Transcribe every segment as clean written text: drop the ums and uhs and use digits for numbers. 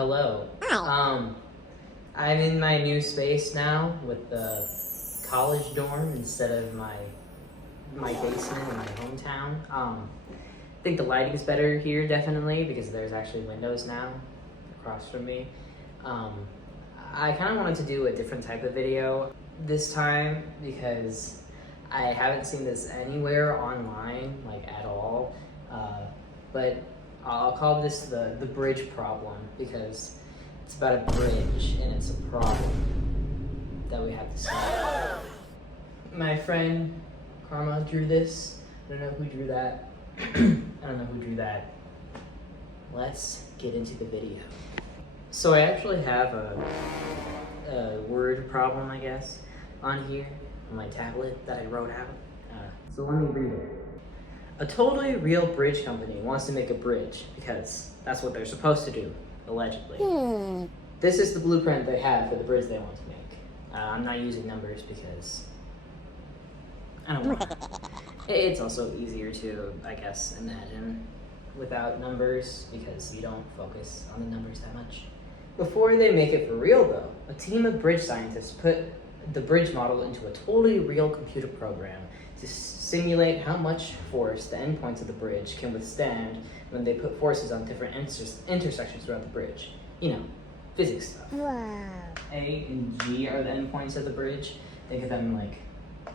Hello. I'm in my new space now with the college dorm instead of my basement in my hometown. I think the lighting's better here definitely because there's actually windows now across from me. I kind of wanted to do a different type of video this time because I haven't seen this anywhere online, like at all. But I'll call this the bridge problem because it's about a bridge and it's a problem that we have to solve. My friend Karma drew this. I don't know who drew that. Let's get into the video. So I actually have a word problem, I guess, on here on my tablet that I wrote out. So let me read it. A totally real bridge company wants to make a bridge because that's what they're supposed to do, allegedly. This is the blueprint they have for the bridge they want to make. I'm not using numbers because I don't want to. It's also easier to, I guess, imagine without numbers because you don't focus on the numbers that much. Before they make it for real though, a team of bridge scientists put the bridge model into a totally real computer program to simulate how much force the endpoints of the bridge can withstand when they put forces on different intersections throughout the bridge. You know, physics stuff. Wow. A and G are the endpoints of the bridge. Think of them like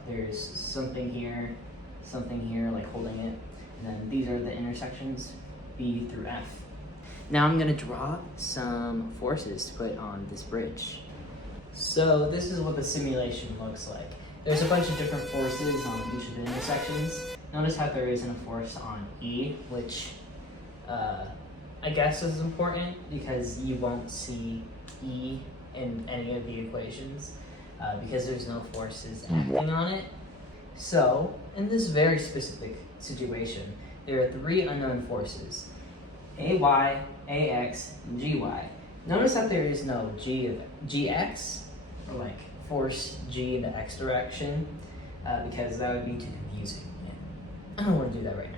there's something here, like holding it, and then these are the intersections, B through F. Now I'm gonna draw some forces to put on this bridge. So this is what the simulation looks like. There's a bunch of different forces on each of the intersections. Notice how there isn't a force on E, which I guess is important because you won't see E in any of the equations because there's no forces acting on it. So in this very specific situation, there are three unknown forces, AY, AX, and GY. Notice that there is no GX, or like force G in the X direction, because that would be too confusing. Yeah. I don't want to do that right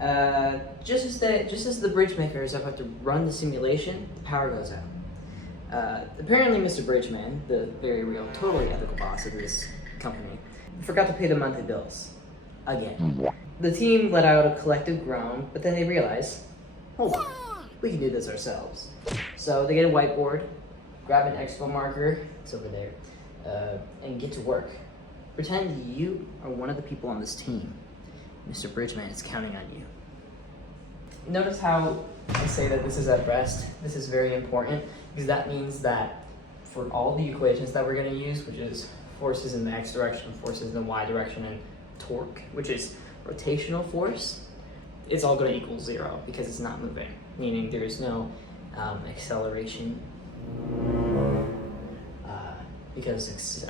now. Just as the bridge makers have to run the simulation, the power goes out. Apparently Mr. Bridgeman, the very real, totally ethical boss of this company, forgot to pay the monthly bills. Again. The team let out a collective groan, but then they realized, hold on, we can do this ourselves. So they get a whiteboard, grab an expo marker, it's over there, and get to work. Pretend you are one of the people on this team. Mr. Bridgeman is counting on you. Notice how I say that this is at rest. This is very important because that means that for all the equations that we're going to use, which is forces in the x direction, forces in the y direction, and torque, which is rotational force, it's all going to equal 0 because it's not moving, meaning there is no acceleration because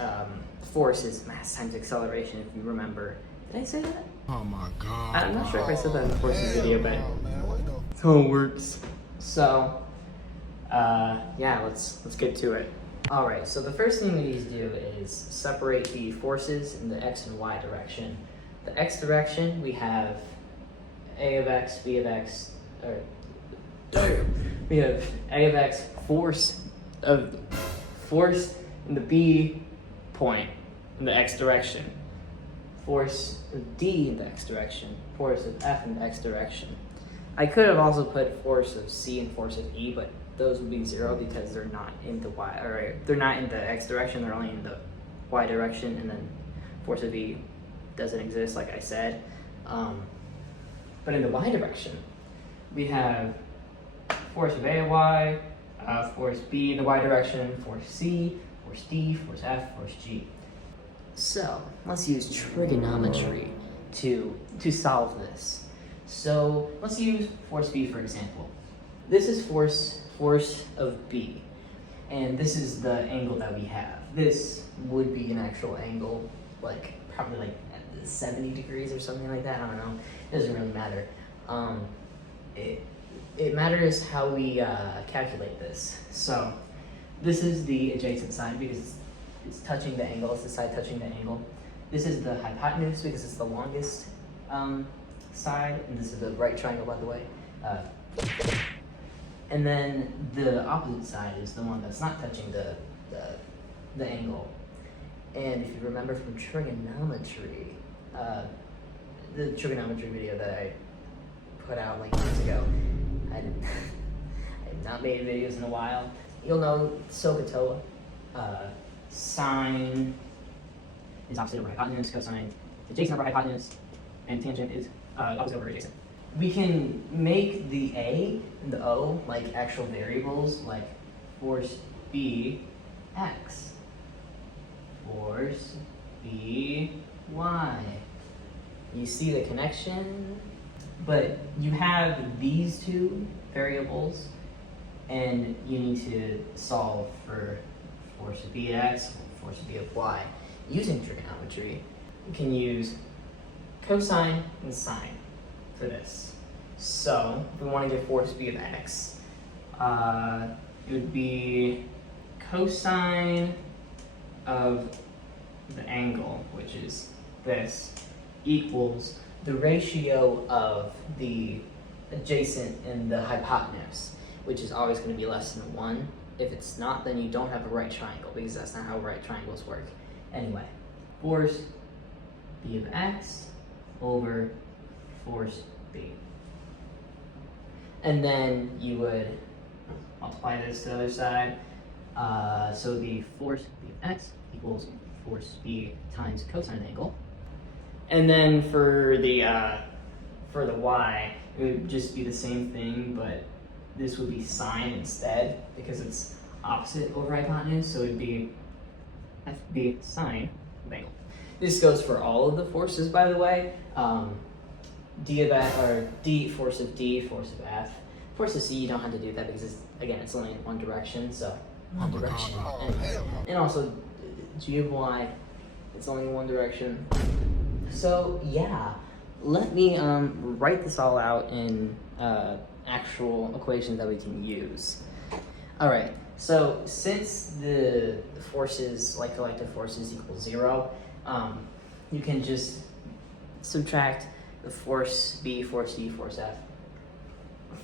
force is mass times acceleration, if you remember. Did I say that? Oh my god. I'm not sure if I said that in the forces video, but that's how it works. So, yeah, let's get to it. All right, so the first thing we need to do is separate the forces in the x and y direction. The x direction, we have a of x, b of x, we have a of x, force in the b point in the x direction, force of d in the x direction, force of f in the x direction. I could have also put force of c and force of e, but those would be 0 because they're not in the y, or they're not in the x direction, they're only in the y direction, and then force of e doesn't exist, like I said. But in the y direction, we have force of a y, force b in the y direction, force c, force d, force f, force g. So let's use trigonometry to solve this. So let's use force b for example. This is force of b, and this is the angle that we have. This would be an actual angle, like probably like 70 degrees or something like that. I don't know. It doesn't really matter. It matters how we calculate this. So this is the adjacent side because it's touching the angle. It's the side touching the angle. This is the hypotenuse because it's the longest side, and this is the right triangle, by the way. And then the opposite side is the one that's not touching the angle. And if you remember from trigonometry, the trigonometry video that I put out like years ago, I have not made videos in a while. You'll know SOHCAHTOA. Sine is opposite over hypotenuse, cosine is adjacent over hypotenuse, and tangent is opposite over adjacent. We can make the A and the O like actual variables, like force B, X, force B, Y. You see the connection? But you have these two variables, and you need to solve for force B of X, force B of Y. Using trigonometry, you can use cosine and sine for this. So, if we want to get force B of X, it would be cosine of the angle, which is this, equals the ratio of the adjacent and the hypotenuse, which is always going to be less than 1. If it's not, then you don't have a right triangle, because that's not how right triangles work. Anyway, force B of X over force B. And then you would multiply this to the other side. So the force B of X equals force B times cosine angle. And then for the Y, it would just be the same thing, but this would be sine instead, because it's opposite over hypotenuse, so it would be FB sine of angle. This goes for all of the forces, by the way. D of F, or D, force of D, force of F. Force of C, you don't have to do that because, again, it's only in one direction, so one direction. And also, G of Y, it's only in one direction. So, yeah, let me write this all out in actual equations that we can use. All right, so since the forces, like collective forces, equal 0, you can just subtract the force B, force D, force F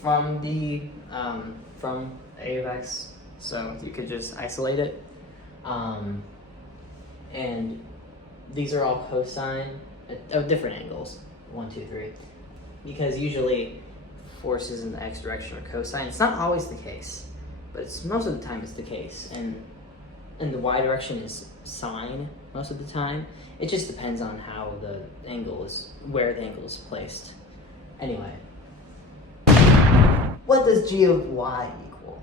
from the from A of X. So you could just isolate it, and these are all cosine of different angles, 1, 2, 3, because usually forces in the X direction are cosine. It's not always the case, but most of the time it's the case, and the Y direction is sine most of the time. It just depends on how the angle is, where the angle is placed. Anyway, what does G of Y equal?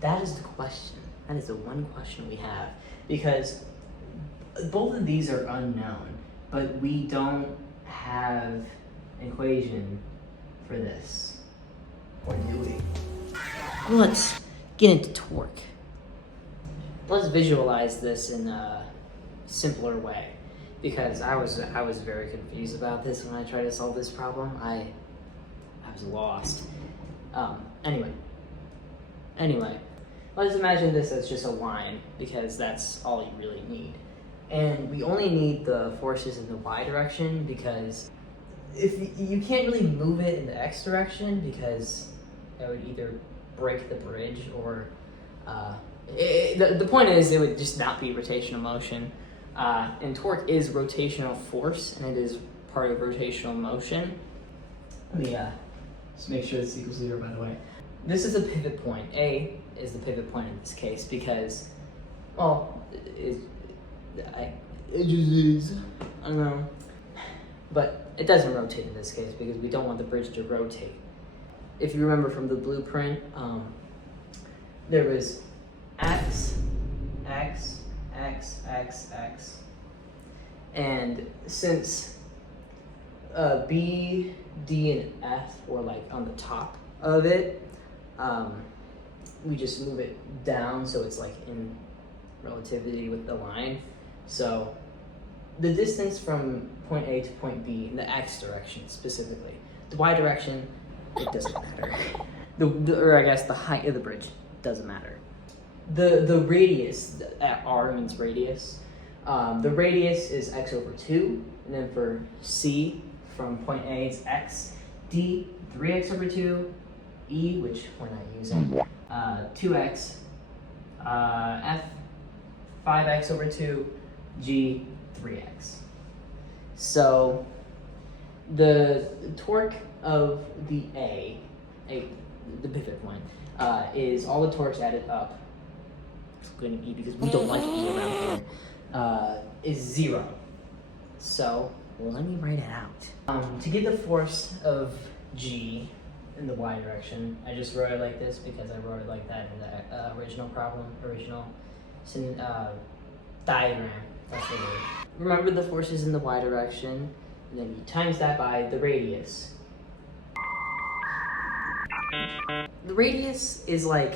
That is the question. That is the one question we have, because both of these are unknown, but we don't have an equation for this. Or do we? Let's get into torque. Let's visualize this in a simpler way, because I was very confused about this when I tried to solve this problem. I was lost. Anyway, let's imagine this as just a line, because that's all you really need. And we only need the forces in the Y direction, because if you can't really move it in the X direction, because it would either break the bridge or the point is it would just not be rotational motion. And torque is rotational force, and it is part of rotational motion. Let me just make sure this equals 0, by the way. This is a pivot point. A is the pivot point in this case, because, well, it just is. I don't know. But it doesn't rotate in this case, because we don't want the bridge to rotate. If you remember from the blueprint, there was X, X, X, X, X. And since B, D, and F were like on the top of it, we just move it down so it's like in relativity with the line. So the distance from point A to point B in the X direction specifically, the Y direction, it doesn't matter. Or I guess the height of the bridge doesn't matter. The radius, R means radius. The radius is X over 2, and then for C, from point A, it's X. D, 3X over 2, E, which we're not using, 2x, F, 5x over 2, G, 3x. So the torque of the the pivot point, is all the torques added up. It's going to be because we don't like E around here, is 0. So let me write it out. To get the force of G in the y direction, I just wrote it like this because I wrote it like that in the original diagram. That's the word. Remember the forces in the y direction, and then you times that by the radius. The radius is like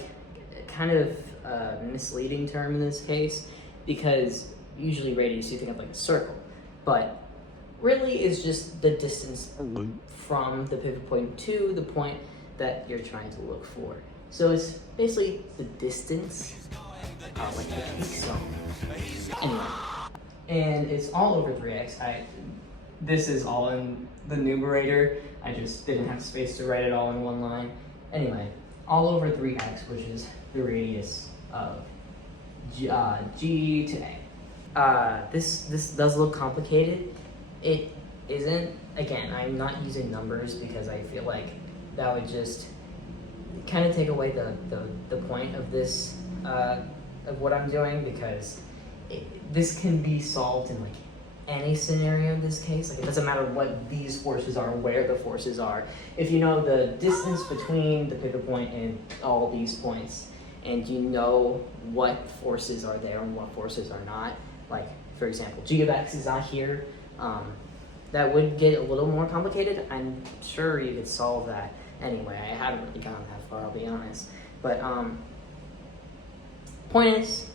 kind of a misleading term in this case, because usually radius you think of like a circle, but really is just the distance from the pivot point to the point that you're trying to look for. So it's basically the distance, like the cake song. Anyway, and it's all over 3x. This is all in the numerator. I just didn't have space to write it all in one line. Anyway, all over 3x, which is the radius of G to A. This does look complicated. It isn't. Again, I'm not using numbers because I feel like that would just kind of take away the point of this, of what I'm doing, because this can be solved in like any scenario in this case. Like, it doesn't matter what these forces are, where the forces are. If you know the distance between the pivot point and all these points, and you know what forces are there and what forces are not, like, for example, G of X is not here, that would get a little more complicated. I'm sure you could solve that anyway. I haven't really gone that far, I'll be honest. But point is,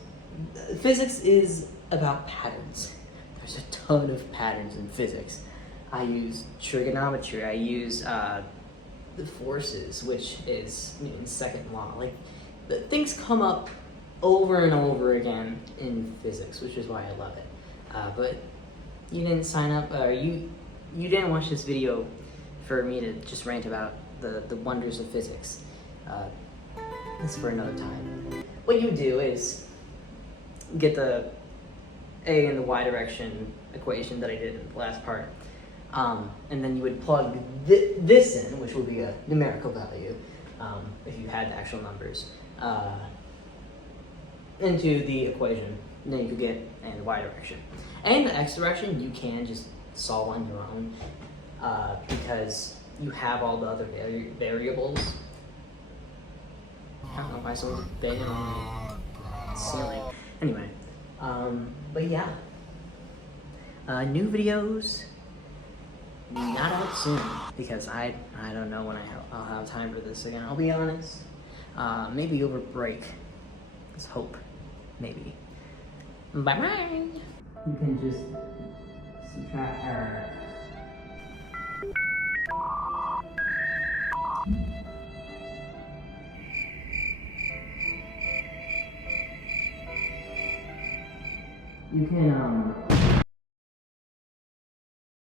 physics is about patterns. There's a ton of patterns in physics. I use trigonometry, I use the forces, which is Newton's second law. Like, things come up over and over again in physics, which is why I love it. But you didn't sign up, or you didn't watch this video for me to just rant about the wonders of physics. That's for another time. What you would do is get the A and the y direction equation that I did in the last part, and then you would plug this in, which would be a numerical value, if you had the actual numbers, into the equation. And then you could get in the y direction. And in the x direction, you can just solve on your own, because you have all the other variables. I don't know why someone's banging on the ceiling. Anyway, but yeah. New videos not out soon, because I don't know when I'll have time for this again. I'll be honest. Maybe over break. Let's hope. Maybe. Bye bye. You can just subtract you can